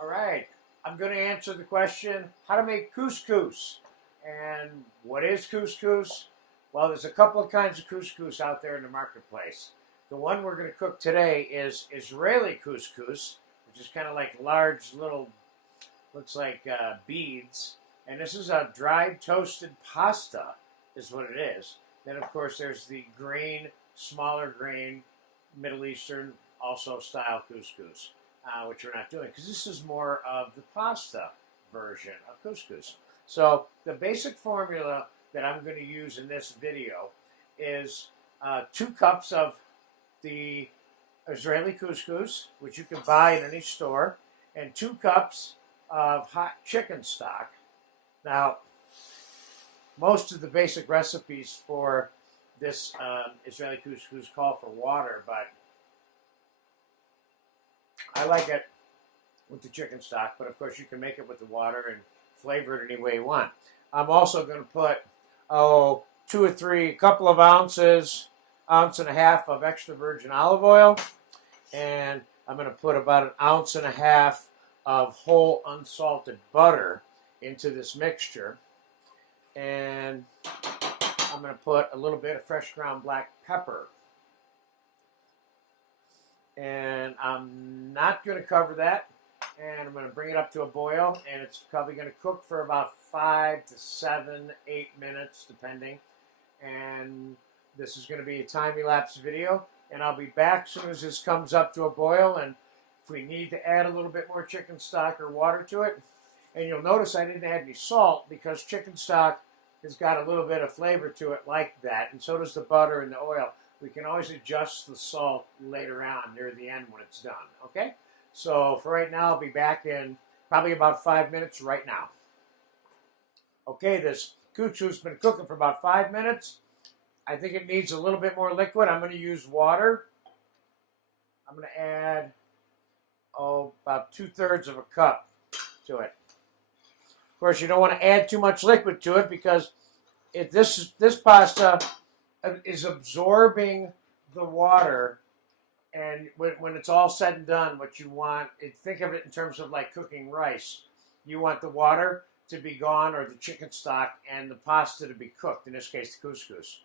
All right, I'm going to answer the question how to make couscous. And what is couscous? Well, there's a couple of kinds of couscous out there in the marketplace. The one we're going to cook today is Israeli couscous, which is kind of like large little, looks like beads. And this is a dried toasted pasta, is what it is. Then, of course, there's the grain, smaller grain, Middle Eastern also style couscous, which we're not doing because this is more of the pasta version of couscous. So the basic formula that I'm going to use in this video is 2 cups of the Israeli couscous, which you can buy in any store, and 2 cups of hot chicken stock. Now, most of the basic recipes for this Israeli couscous call for water, but I like it with the chicken stock, but of course you can make it with the water and flavor it any way you want. I'm also going to put, 2 or 3, couple of ounces, ounce and a half of extra virgin olive oil, and I'm going to put about 1.5 ounces of whole unsalted butter into this mixture, and I'm going to put a little bit of fresh ground black pepper. And I'm not going to cover that, and I'm going to bring it up to a boil, and it's probably going to cook for about 5 to 7, 8 minutes, depending. And this is going to be a time-elapse video, and I'll be back as soon as this comes up to a boil, and if we need to add a little bit more chicken stock or water to it. And you'll notice I didn't add any salt because chicken stock has got a little bit of flavor to it like that, and so does the butter and the oil. We can always adjust the salt later on near the end when it's done, okay? So for right now, I'll be back in probably about 5 minutes right now. Okay, this couscous has been cooking for about 5 minutes. I think it needs a little bit more liquid. I'm going to use water. I'm going to add, about 2/3 of a cup to it. Of course, you don't want to add too much liquid to it because this pasta is absorbing the water, and when it's all said and done, what you want, think of it in terms of like cooking rice. You want the water to be gone, or the chicken stock, and the pasta to be cooked, in this case the couscous.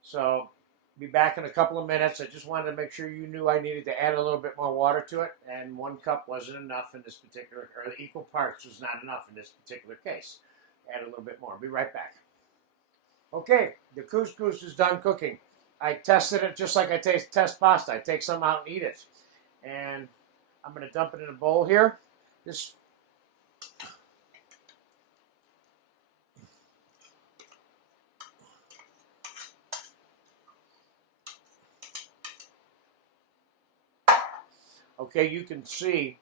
So be back in a couple of minutes. I just wanted to make sure you knew I needed to add a little bit more water to it, and 1 cup wasn't enough in this particular, or the equal parts was not enough in this particular case. Add a little bit more. Be right back. Okay, the couscous is done cooking. I tested it just like I test pasta. I take some out and eat it. And I'm going to dump it in a bowl here. Okay, you can see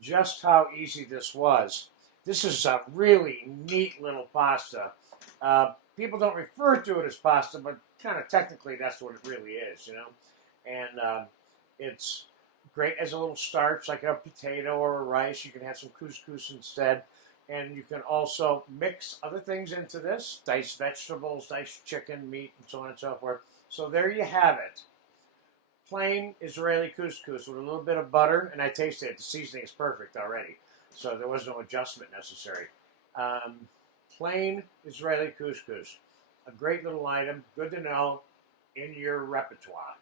just how easy this was. This is a really neat little pasta. People don't refer to it as pasta, but kind of technically that's what it really is, you know. And it's great as a little starch, like a potato or a rice. You can have some couscous instead. And you can also mix other things into this, diced vegetables, diced chicken, meat, and so on and so forth. So there you have it. Plain Israeli couscous with a little bit of butter, and I tasted it. The seasoning is perfect already, so there was no adjustment necessary. Plain Israeli couscous, a great little item, good to know in your repertoire.